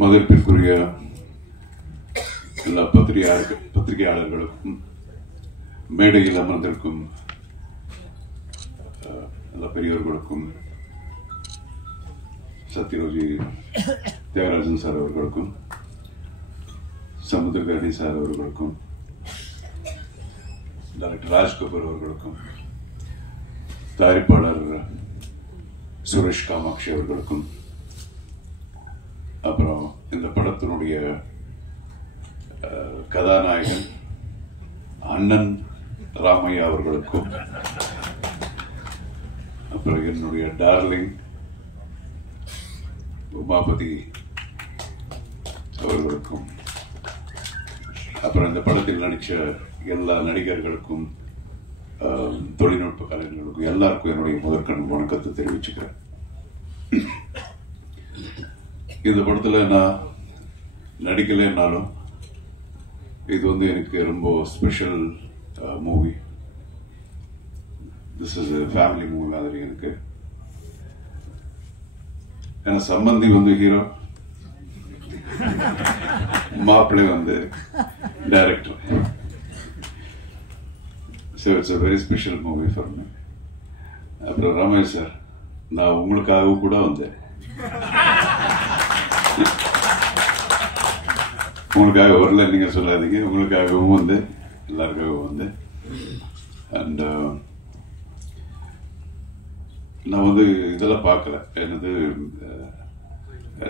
மதிப்பிற்குரிய எல்லா பத்திரிகையாளர்களுக்கும் மேடையில் அமர்ந்திருக்கும் எல்லா பெரியவர்களுக்கும் சத்யரோஜி தியாகராஜன் சார் அவர்களுக்கும் சமுத்திரகரணி சார் அவர்களுக்கும் டாக்டர் ராஜ்கபூர் அவர்களுக்கும் தயாரிப்பாளர் சுரேஷ் காமாட்சி அவர்களுக்கும் அப்புறம் இந்த படத்தினுடைய கதாநாயகன் அண்ணன் ராமையா அவர்களுக்கும் அப்புறம் என்னுடைய டார்லிங் உமாபதி அவர்களுக்கும் அப்புறம் இந்த படத்தில் நடிச்ச எல்லா நடிகர்களுக்கும் தொழில்நுட்ப கலைஞர்களுக்கும் எல்லாருக்கும் என்னுடைய முதற்கண் வணக்கத்தை தெரிவிச்சுக்கிறேன். இந்த படத்துல நான் நடிக்கலைன்னாலும் இது எனக்கு ரொம்ப special movie. This is family movie மாதிரி எனக்கு. ஏன்னா சம்பந்தி ஹீரோ, மாப்பிள்ளை director. So it's a very special movie for me. அப்புறம் ரமேஷ் சார், நான் உங்களுக்காக கூட வந்தேன். உங்களுக்காக வரல நீங்க சொல்லாதீங்க, உங்களுக்காகவும் எல்லாருக்காகவும் அண்ட் நான் இதெல்லாம் பார்க்கல, என்னது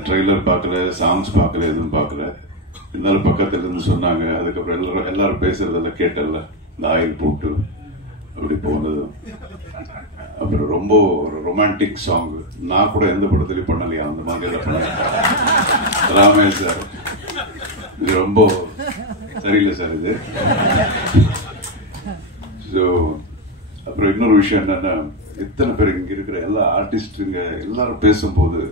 ட்ரெய்லர் பார்க்கல, சாங்ஸ் பார்க்கல, எதுவும் பார்க்கல. இருந்தாலும் பக்கத்துல இருந்து சொன்னாங்க. அதுக்கப்புறம் எல்லாரும் பேசுறதெல்லாம் கேட்டல, இந்த ஆயில் போட்டு அப்படி போனது. அப்புறம் ரொம்ப ஒரு ரொமான்டிக் சாங், நான் கூட எந்த படத்துலயும் பண்ணலையா அந்த மாதிரி எல்லாம் பண்ண. ராமேஷ் சார், இது ரொம்ப சரியில்லை சார் இது. ஸோ அப்புறம் இன்னொரு விஷயம் என்னன்னா, எத்தனை பேர் இங்க இருக்கிற எல்லா ஆர்டிஸ்டுங்க எல்லாரும் பேசும்போது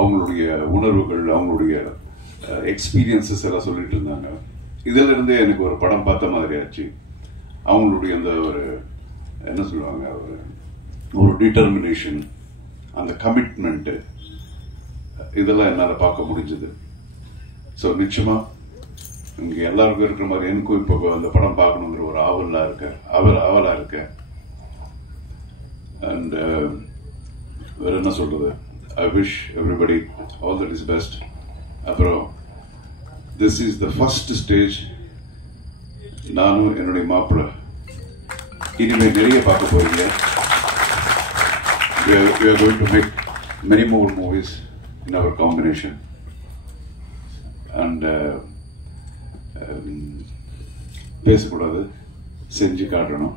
அவங்களுடைய உணர்வுகள், அவங்களுடைய எக்ஸ்பீரியன்சஸ் எல்லாம் சொல்லிட்டு இருந்தாங்க. இதுல இருந்தே எனக்கு ஒரு படம் பார்த்த மாதிரி ஆச்சு. அவங்களுடைய அந்த ஒரு என்ன சொல்லுவாங்க, ஒரு டிட்டர்மினேஷன், அந்த கமிட்மெண்ட், இதெல்லாம் என்னால பார்க்க முடிஞ்சது. ஸோ நிச்சயமா இங்க எல்லாருக்கும் இருக்கிற மாதிரி எனக்கும் இப்போ அந்த படம் பார்க்கணுங்கிற ஒரு ஆவலா இருக்க. அண்ட் வேற என்ன சொல்றது, I wish everybody all that is best. அப்புறம் this is the first stage. நானும் என்னுடைய மாப்பிள்ளை இனிமேல் நிறைய பார்க்க போறீங்க. We are going to make many more movies in our combination. And பேசக்கூடாது, செஞ்சு காட்டணும்.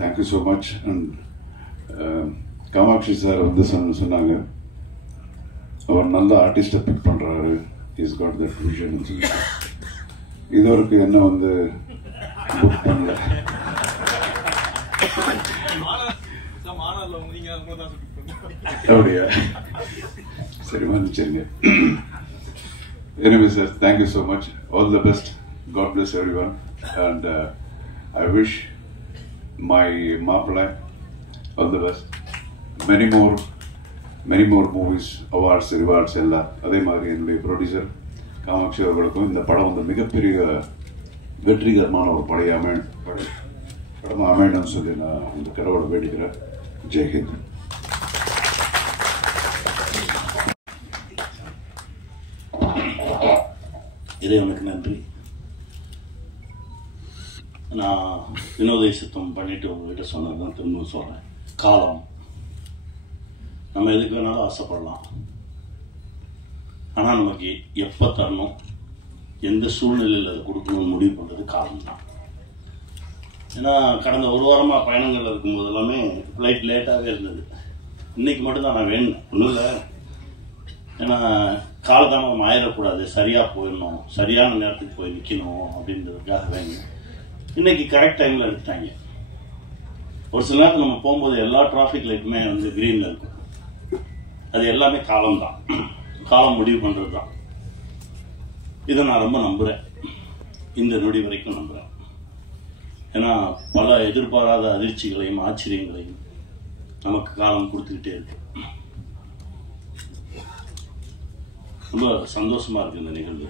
Thank you so much. And Kamatchi sir சொன்னாங்க, அவர் நல்ல ஆர்டிஸ்டை பிக் பண்றாரு, இஸ் காட் தட் விஷன். இது வரைக்கும் என்ன புக் பண்ணல. அப்படியா? சரி, வந்துச்சுங்க. Anyway, sir, thank you so much. All the best. God bless everyone. And I wish my Maapalai all the best. Many more movies, awards, rewards ella. அதே மாதிரி என்னுடைய ப்ரொடியூசர் காமாட்சி அவர்களுக்கும் இந்த படம் மிகப்பெரிய வெற்றிகரமான ஒரு படம் அமையணும்னு சொல்லி நான் இந்த கடவுளை வேண்டிக்கிறேன். ஜெய்ஹிந்த். இறைவனுக்கு நன்றி. நான் வினோத சுத்தம் பண்ணிட்டு உங்ககிட்ட சொன்னதுதான் திரும்ப சொல்றேன். காலம் நம்ம எதுக்கு வேணாலும் ஆசைப்படலாம், ஆனால் நமக்கு எப்போ தரணும், எந்த சூழ்நிலையில் அதை கொடுக்கணும்னு முடிவு பண்ணுறது காலம் தான். ஏன்னா கடந்த ஒரு வாரமாக பயணங்கள் இருக்கும்போது எல்லாமே ஃப்ளைட் லேட்டாகவே இருந்தது. இன்னைக்கு மட்டும்தான் நான் வேணும், ஒன்றும் இல்லை. ஏன்னா காலதாமம் ஆயிடக்கூடாது, சரியாக போயிடணும், சரியான நேரத்துக்கு போய் நிற்கணும் அப்படின்றதுக்காக வேணும். இன்னைக்கு கரெக்ட் டைமில் எடுத்துட்டாங்க. ஒரு சில நேரத்தில் நம்ம போகும்போது எல்லா டிராஃபிக் லைட்டுமே கிரீனில் இருக்கும். அது எல்லாமே காலம்தான், காலம் முடிவு பண்ணுறது தான். இதை நான் ரொம்ப நம்புகிறேன், இந்த நொடி வரைக்கும் நம்புகிறேன். ஏன்னா பல எதிர்பாராத அதிர்ச்சிகளையும் ஆச்சரியங்களையும் நமக்கு காலம் கொடுத்துக்கிட்டே இருக்கு. ரொம்ப சந்தோஷமா இருக்கு இந்த நிகழ்வு.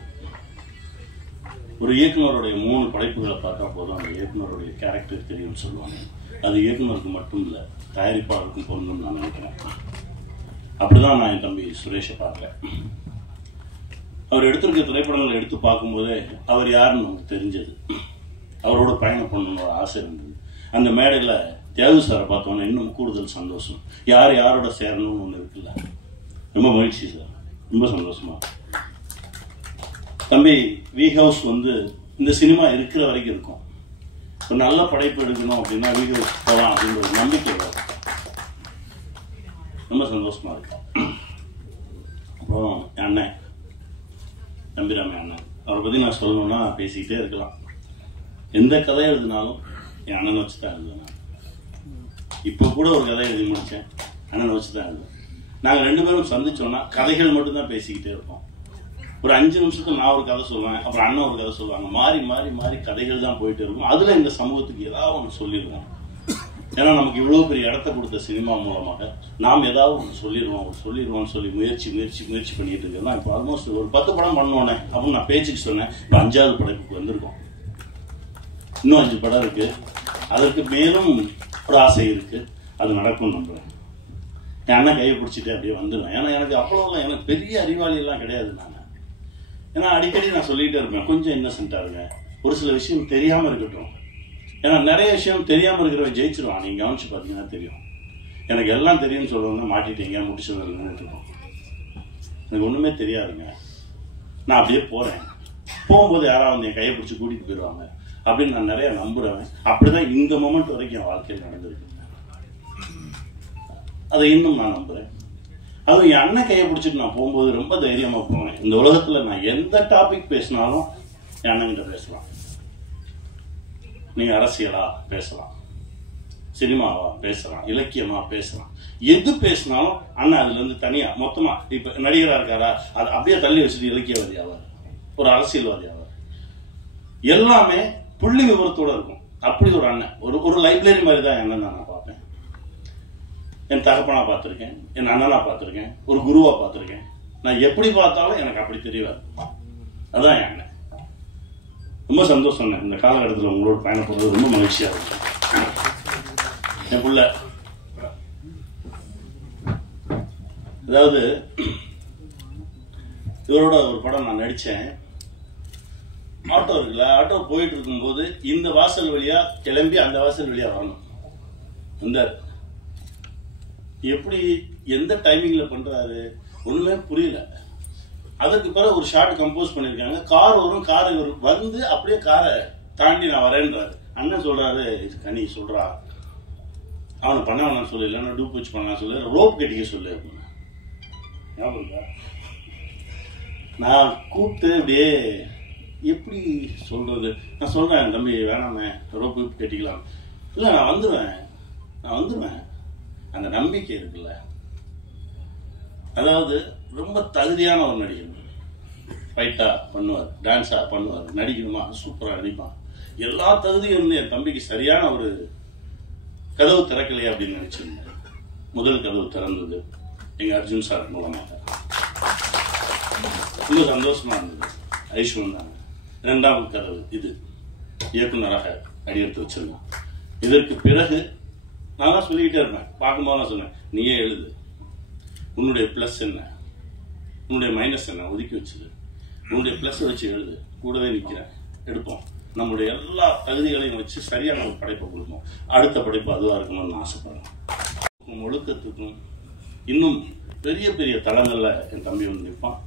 ஒரு இயக்குனருடைய 3 படைப்புகளை பார்த்தா போதும் அந்த இயக்குனருடைய கேரக்டர் தெரியும்னு சொல்லுவாங்க. அது இயக்குனருக்கு மட்டும் இல்லை, தயாரிப்பாளருக்கும் பொருந்தும் நான் நினைக்கிறேன். அப்படிதான் நான் என் தம்பி சுரேஷை பார்க்கல. அவர் எடுத்திருக்க திரைப்படங்களை எடுத்து பார்க்கும்போதே அவர் யாருன்னு நமக்கு தெரிஞ்சது. அவரோட பயணம் பண்ணணும்னு ஒரு ஆசை இருந்தது. அந்த மேடையில் தியாகு சாரை பார்த்தோன்னா இன்னும் கூடுதல் சந்தோஷம். யார் யாரோட சேரணும்னு ஒன்று இருக்குல்ல, ரொம்ப மகிழ்ச்சி சார், ரொம்ப சந்தோஷமா. தம்பி வி ஹவுஸ் இந்த சினிமா இருக்கிற வரைக்கும் இருக்கும். ஒரு நல்ல படைப்பு எடுக்கணும் அப்படின்னா வி ஹவுஸ் போகலாம் அப்படின்ற ஒரு நம்பிக்கை வரும். ரொம்ப சந்தோஷமா இருக்கு. அப்புறம் என் அண்ணன் நம்பிராம அண்ணன், அவரை பற்றி நான் சொல்லணும்னா பேசிக்கிட்டே இருக்கலாம். எந்த கதை எழுதினாலும் என் அண்ணனை வச்சு தான் எழுதுவேன். நான் இப்போ கூட ஒரு கதை எழுதி முடித்தேன், அண்ணனை வச்சு தான் எழுதுவேன். நாங்கள் 2 பேரும் சந்திச்சோன்னா கதைகள் மட்டும்தான் பேசிக்கிட்டே இருப்போம். ஒரு 5 நிமிஷத்துக்கு நான் ஒரு கதை சொல்லுவேன், அப்புறம் அண்ணன் ஒரு கதை சொல்லுவாங்க. மாறி மாறி மாறி கதைகள் தான் போயிட்டு இருக்கும். அதில் இந்த சமூகத்துக்கு ஏதாவது ஒன்று சொல்லிடுவோம். ஏன்னா நமக்கு இவ்வளோ பெரிய இடத்த கொடுத்த சினிமா மூலமாக நாம் ஏதாவது ஒன்று சொல்லிடுவோம்னு சொல்லி முயற்சி பண்ணிட்டு இருக்கேன். இப்போ ஆல்மோஸ்ட் ஒரு 10 படம் பண்ணோன்னே அப்படின்னு நான் பேச்சுக்கு சொன்னேன். இப்போ 5வது படைப்புக்கு வந்திருக்கோம். இன்னும் 5 படம் இருக்கு. அதற்கு மேலும் ஒரு ஆசை இருக்கு, அது நடக்கும் நம்புறேன். என் அண்ணன் கையை பிடிச்சிட்டு அப்படியே வந்துடுவேன். ஏன்னா எனக்கு அப்போலாம் எனக்கு பெரிய அறிவாளி எல்லாம் கிடையாது. நான் ஏன்னா அடிக்கடி நான் சொல்லிட்டே இருப்பேன், கொஞ்சம் இன்னசென்ட்டா இருங்க, ஒரு சில விஷயம் தெரியாம இருக்கட்டும். ஏன்னா நிறைய விஷயம் தெரியாம இருக்கிறவன் ஜெயிச்சிருவான். நீங்க கவனிச்சு பாத்தீங்கன்னா தெரியும். எனக்கு எல்லாம் தெரியும்னு சொல்லுவாங்க, மாட்டிட்டீங்க முடிச்சது இருக்கும். எனக்கு ஒண்ணுமே தெரியாதுங்க, நான் அப்படியே போறேன். போகும்போது யாராவது என் கையை பிடிச்சி கூட்டிட்டு போயிடுவாங்க அப்படின்னு நான் நிறைய நம்புறேன். அப்படிதான் இந்த மொமெண்ட் வரைக்கும் என் வாழ்க்கையில் நடந்திருக்கு. அதை இன்னும் நான் நம்புறேன். அதுவும் என் அண்ணன் கையை பிடிச்சிட்டு நான் போகும்போது ரொம்ப தைரியமா போவேன். இந்த உலகத்துல நான் எந்த டாபிக் பேசினாலும் என் அண்ணன் கிட்ட பேசலாம். நீங்க அரசியலா பேசலாம், சினிமாவா பேசலாம், இலக்கியமா பேசலாம், எது பேசினாலும் அண்ணன் அதுல இருந்து தனியா மொத்தமா இப்ப நடிகரா இருக்காரா அது அப்படியே தள்ளி வச்சுட்டு இலக்கியவாதி ஆவார், ஒரு அரசியல்வாதி ஆவார். எல்லாமே புள்ளி விவரத்தோட இருக்கும். அப்படி ஒரு அண்ணன், ஒரு லைப்ரரி மாதிரி தான் அண்ணன் நான் பார்ப்பேன். என் தகப்பனா பார்த்திருக்கேன், என் அண்ணனா பார்த்திருக்கேன், ஒரு குருவா பார்த்திருக்கேன். நான் எப்படி பார்த்தாலும் எனக்கு அப்படி தெரியாது. அதான் என் அண்ணன். ரொம்ப சந்தோஷம். இந்த காலகட்டத்தில் உங்களோட பயணப்படுறது ரொம்ப மகிழ்ச்சியா இருக்கு. என் புள்ள அதாவது இவரோட ஒரு படம் நான் நடிச்சேன். ஆட்டோ இருக்குல்ல, ஆட்டோ போயிட்டு இருக்கும்போது இந்த வாசல் வழியா கிளம்பி அந்த வாசல் வழியா வரணும். இந்த எப்படி எந்த டைமிங்ல பண்றாரு ஒண்ணுமே புரியல. அதற்கு பிறகு ஒரு ஷார்ட் கம்போஸ் பண்ணிருக்காங்க. கார் வரும், கார் வந்து அப்படியே காரை தாண்டி நான் வரேன்றாரு. அண்ணன் சொல்றாரு, கனி சொல்றா அவனை பண்ண வேணாம் சொல்லு, இல்லைன்னா டூப் வச்சு பண்ணலாம் சொல்லு, ரோப் கட்டிக்க சொல்லு அப்படின்னு. நான் கூப்பிட்டு அப்படியே எப்படி சொல்றது, நான் சொல்றேன் தம்பி வேணாமே ரோப் கட்டிக்கலாம். இல்லை நான் வந்துடுவேன். அந்த நம்பிக்கை இருக்குல்ல, அதாவது ரொம்ப தகுதியான ஒரு நடிகர். ஃபைட்டா பண்ணுவார், டான்ஸா பண்ணுவார், நடிக்கணுமா சூப்பரா நடிப்பான். எல்லா தகுதியும் இருந்து என் தம்பிக்கு சரியான ஒரு கதவு திறக்கலையே அப்படின்னு நினைச்சிருந்தேன். முதல் கதவு திறந்தது எங்க அர்ஜுன் சார் மூலமாக. ரொம்ப சந்தோஷமா இருந்தது. ஐஸ்வன் தான் 2வது கதவு இது இயக்குனராக அடியெடுத்து வச்சிருந்தேன். இதற்கு பிறகு நான் தான் சொல்லிக்கிட்டே இருப்பேன். பார்க்கும்போது நான் சொன்னேன், நீயே எழுது, உன்னுடைய பிளஸ் என்ன, உன்னுடைய மைனஸ் என்ன ஒதுக்கி வச்சுது, உன்னுடைய பிளஸ் வச்சு எழுது, கூடவே நிற்கிறேன், எடுப்போம். நம்மளுடைய எல்லா தகுதிகளையும் வச்சு சரியான ஒரு படைப்பை கொடுப்போம். அடுத்த படைப்பு அதுவாக இருக்கணும்னு ஆசைப்படுறேன். ஒழுக்கத்துக்கும் இன்னும் பெரிய பெரிய தளங்கள்ல என் தம்பி வந்து நிற்பான்,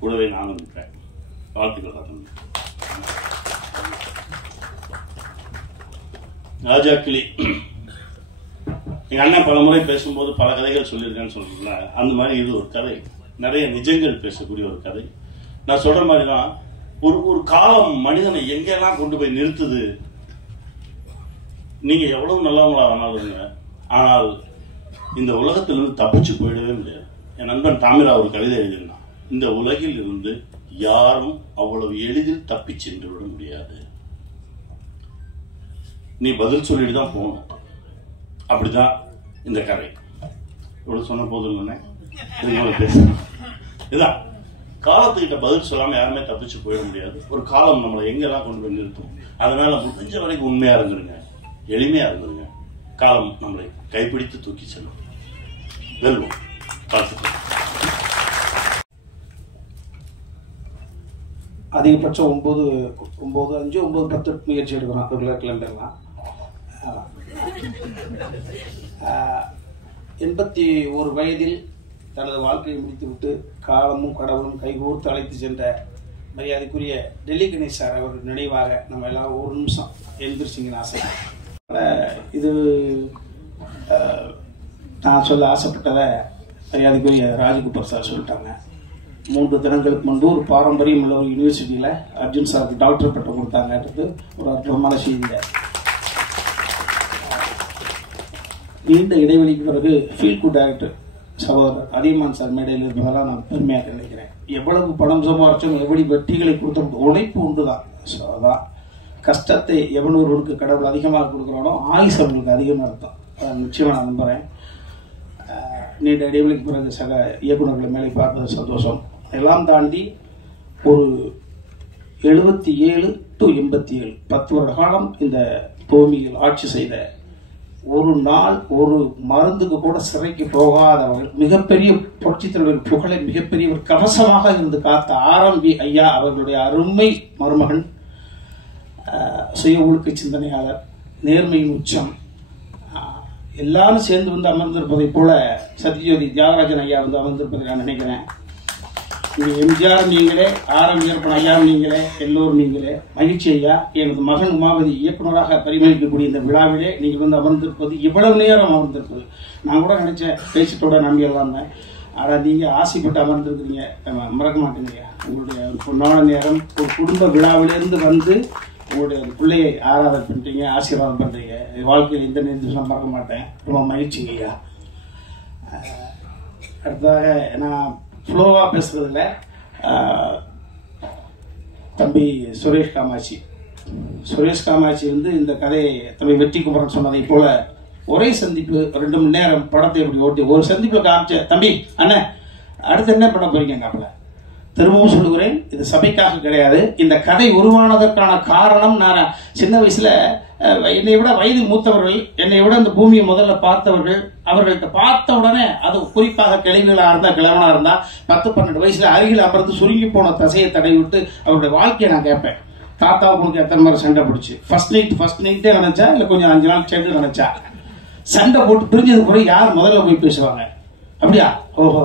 கூடவே நானும் நிற்பேன். வாழ்த்துக்கள் தம்பி. ராஜா கிளி எங்க அண்ணன் பல முறை பேசும்போது பல கதைகள் சொல்லியிருக்கேன்னு சொல்றீங்களா, அந்த மாதிரி இது ஒரு கதை. நிறைய நிஜங்கள் பேசக்கூடிய ஒரு கதை. நான் சொல்ற மாதிரிதான் ஒரு காலம் மனிதனை எங்கெல்லாம் கொண்டு போய் நிறுத்துது. நீங்க எவ்வளவு நல்லவங்களா வேணாலுங்க, ஆனால் இந்த உலகத்திலிருந்து தப்பிச்சு போயிடவே முடியாது. என் நண்பன் தாமிரா ஒரு கவிதை எழுதினான், இந்த உலகில் இருந்து யாரும் அவ்வளவு எளிதில் தப்பி சென்று விட முடியாது, நீ பதில் சொல்லிட்டு தான் போகணும். அப்படிதான் இந்த கதை. இவ்வளவு சொன்ன போதும் பேசணும். இதுதான் காலத்துக்கிட்ட பதில் சொல்லாமல் யாருமே தப்பிச்சு போயிட முடியாது. ஒரு காலம் நம்மளை எங்கெல்லாம் கொண்டு போய் நிறுத்தும். அதனால முடிஞ்ச வரைக்கும் உண்மையா இருந்துருங்க, எளிமையா இருந்துருங்க. காலம் நம்மளை கைப்பிடித்து தூக்கி செல்லும். வெல்வோம். வாழ்த்துக்கள். அதிகபட்சம் 9:05 முயற்சி எடுக்கிறோம். ஒரு கிளம்பிடலாம். 81 வயதில் தனது வாழ்க்கையை முடித்துவிட்டு காலமும் கடவுளும் கைகோர்த்து அழைத்து சென்ற மரியாதைக்குரிய டெல்லி கணேஷ் சார் அவர்கள் நினைவாக நம்ம எல்லாம் ஒரு நிமிஷம் எழுந்திருச்சிங்கன்னு ஆசை. இது நான் சொல்ல ஆசைப்பட்டதை மரியாதைக்குரிய ராஜ்கோபால் சார் சொல்லிட்டாங்க. 3 தினங்களுக்கு முன்பு ஒரு பாரம்பரியம் உள்ள ஒரு யூனிவர்சிட்டியில் அர்ஜுன் சாருக்கு டாக்டர் பட்டம் கொடுத்தாங்கன்றது ஒரு அற்புதமான செய்தி. நீண்ட இடைவெளிக்கு பிறகு ஃபீல் குட் டைரக்டர் சகோதரர் அதியமான் சார் மேடையில் இருப்பதெல்லாம் நான் பெருமையாக நினைக்கிறேன். எவ்வளவு பணம் சம்பாரிச்சோம், எப்படி வெற்றிகளை கொடுத்த உழைப்பு உண்டு தான். ஸோ அதான் கஷ்டத்தை எவனொருவனுக்கு கடவுள் அதிகமாக கொடுக்குறானோ ஆயுசு அவங்களுக்கு அதிகமாக இருக்கும். அதை நிச்சயமாக நான் நம்புகிறேன். நீண்ட இடைவெளிக்கு பிறகு சக இயக்குநர்களை மேலே பார்ப்பது சந்தோஷம். எல்லாம் தாண்டி ஒரு 77 to 87 10 வருட காலம் இந்த பூமியில் ஆட்சி செய்த ஒரு நாள் ஒரு மருந்துக்கு கூட சிறைக்கு போகாதவர்கள், மிகப்பெரிய புரட்சித் தலைவர் புகழை மிகப்பெரியவர் கவசமாக இருந்து காத்த ஆரம்பி ஐயா அவர்களுடைய அருமை மருமகன், சுய ஒழுக்க சிந்தனையாளர், நேர்மையின் உச்சம், எல்லாரும் சேர்ந்து வந்து அமர்ந்திருப்பதை போல சத்யஜோதி தியாகராஜன் ஐயா வந்து அமர்ந்திருப்பதை நான் நினைக்கிறேன். இங்கே எம்ஜிஆர் நீங்களே, ஆரம்பியப்பன் ஐயா நீங்களே, எல்லோரும் நீங்களே. மகிழ்ச்சி ஐயா, எனது மகன் உமாபதி இயக்குநராக பரிமளிக்கக்கூடிய இந்த விழாவிலே நீங்கள் வந்து அமர்ந்திருப்பது, இவ்வளவு நேரம் அமர்ந்திருப்பது, நான் கூட நினைச்சேன் பேசிட்டோட நம்பியெல்லாம் இருந்தேன். ஆனால் நீங்கள் ஆசைப்பட்டு அமர்ந்திருக்கிறீங்க, மறக்க மாட்டேங்க. உங்களுடைய பொன்னான நேரம் ஒரு குடும்ப விழாவிலிருந்து வந்து உங்களுடைய பிள்ளையை ஆராதனை பண்ணுறீங்க, ஆசீர்வாதம் பண்ணுறீங்க. வாழ்க்கையில் எந்த நிமிஷம் மறக்க மாட்டேன். ரொம்ப மகிழ்ச்சிங்க ஐயா. அடுத்ததாக நான் ஃப்ளோவாக பேசுறதில்ல. தம்பி சுரேஷ் காமாட்சி வந்து இந்த கதையை தம்பி வெற்றி குமரன் சொன்னதை போல ஒரே சந்திப்பு 2 மணி நேரம் படத்தை இப்படி ஓட்டி ஒரு சந்திப்பில் காமிச்ச தம்பி அண்ணன் அடுத்து என்ன பண்ண போறீங்க காப்பல. திரும்பவும் சொல்லுகிறேன், இது சபைக்காக கிடையாது. இந்த கதை உருவானதற்கான காரணம், நான் சின்ன வயசுல என்னை விட வயது மூத்தவர்கள், என்னை விட இந்த பூமியை முதல்ல பார்த்தவர்கள், அவர்கள்ட்ட பார்த்த உடனே, அது குறிப்பாக கிளைகளா இருந்தா, கிழவனா இருந்தா 10-12 வயசுல அருகில் அமர்ந்து சுருங்கி போன தசையை தடை விட்டு அவருடைய வாழ்க்கையை நான் கேட்பேன். தாத்தாவுக்கு உனக்கு எத்தனை மாதிரி சண்டை பிடிச்சு, ஃபர்ஸ்ட் நைட்டே நினைச்சா இல்ல கொஞ்சம் 5 நாள் சேர்ந்து நினைச்சா, சண்டை போட்டு பிரிஞ்சது பிறகு யார் முதல்ல போய் பேசுவாங்க? அப்படியா? ஓஹோ.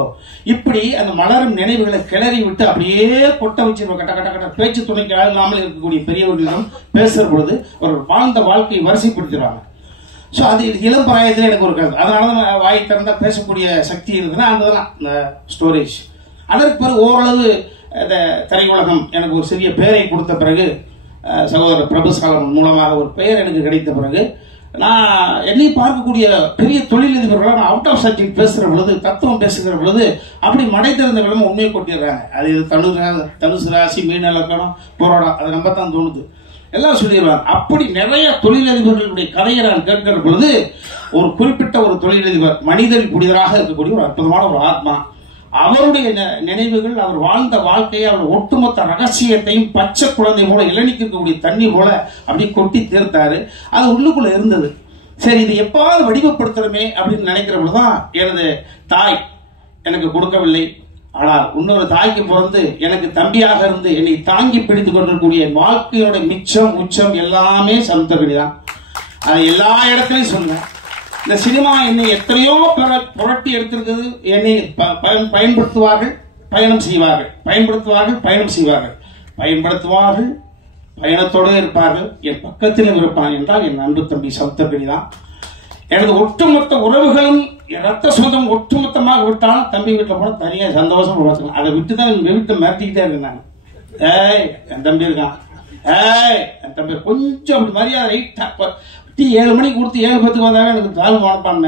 இப்படி அந்த மலரும் நினைவுகளை கிளறி விட்டு அப்படியே கொட்ட வச்சிருவோம். கட்ட கட்ட கட்ட பேச்சு துணைக்கு ஆளாமல் இருக்கக்கூடிய பெரியவர்களிடம் பேசுற பொழுது ஒரு வாழ்ந்த வாழ்க்கையை வரிசைப்படுத்திடுவாங்க. ஸோ அது இளம் பிராயத்தில் எனக்கு ஒரு கருத்து. அதனாலதான் வாய் திறந்தா பேசக்கூடிய சக்தி இருக்குன்னா அதுதான் இந்த ஸ்டோரேஜ். அதற்கு பிறகு ஓரளவு இந்த திரையுலகம் எனக்கு ஒரு சிறிய பெயரை கொடுத்த பிறகு, சகோதரர் பிரபுசாலம் மூலமாக ஒரு பெயர் எனக்கு கிடைத்த பிறகு, நான் என்னை பார்க்கக்கூடிய பெரிய தொழிலதிபர்களாக நான் அவுட் ஆஃப் சப்ஜெக்ட் பேசுகிற பொழுது, தத்துவம் பேசுகிற பொழுது அப்படி மடை திறந்த விளம்ப உண்மையை கொட்டிடுறாங்க. அது தனுசு ராசி, மீன லக்கணம், போராடம், அதை நம்ப தான் தோணுது, எல்லாம் சொல்லிடுறாங்க. அப்படி நிறைய தொழிலதிபர்களுடைய கதையை நான் கேட்கிற பொழுது, ஒரு குறிப்பிட்ட ஒரு தொழிலதிபர் மனிதர் புனிதராக இருக்கக்கூடிய ஒரு அற்புதமான ஒரு ஆத்மா, அவருடைய நினைவுகள், அவர் வாழ்ந்த வாழ்க்கையை, அவர் ஒட்டுமொத்த ரகசியத்தையும் பச்சை குழந்தை போல இளநிக்கு இருக்கக்கூடிய தண்ணி போல அப்படி கொட்டி தீர்த்தாரு. அது உள்ளுக்குள்ள இருந்தது. சரி, இது எப்பாவது வடிவப்படுத்துறமே அப்படின்னு நினைக்கிற பொழுதுதான் எனது தாய் எனக்கு கொடுக்கவில்லை. ஆனால் இன்னொரு தாய்க்கு பிறந்து எனக்கு தம்பியாக இருந்து என்னை தாங்கி பிடித்துக் கொண்டிருக்கக்கூடிய வாழ்க்கையோட மிச்சம் உச்சம் எல்லாமே சமுத்திரக்கனி தான். அதை எல்லா இடத்துலையும் சொல்லுவேன். இந்த சினிமா என்னை எத்தனையோ புரட்டி எடுத்திருக்கிறது. என்னை பயன்படுத்துவார்கள், பயணம் செய்வார்கள், பயன்படுத்துவார்கள், பயணத்தோடு இருப்பார்கள். என் பக்கத்திலும் இருப்பான் என்றால் என் அன்பு தம்பி சமுத்திரக்கனி தான். எனது ஒட்டுமொத்த உறவுகளும் ரத்த சொந்தம் ஒட்டுமொத்தமாக விட்டாலும் தம்பி வீட்டில் போன தனியாக சந்தோஷம் உருவாக்கலாம். அதை விட்டுதான் என் வீட்டை மிரட்டிக்கிட்டே இருக்கேன் நான். என் தம்பி இருக்கான், என் தம்பி கொஞ்சம் அப்படி மரியாதை 7 மணிக்கு கொடுத்து 7:10 வந்தாங்க எனக்கு தாழ்வு மனப்பான்.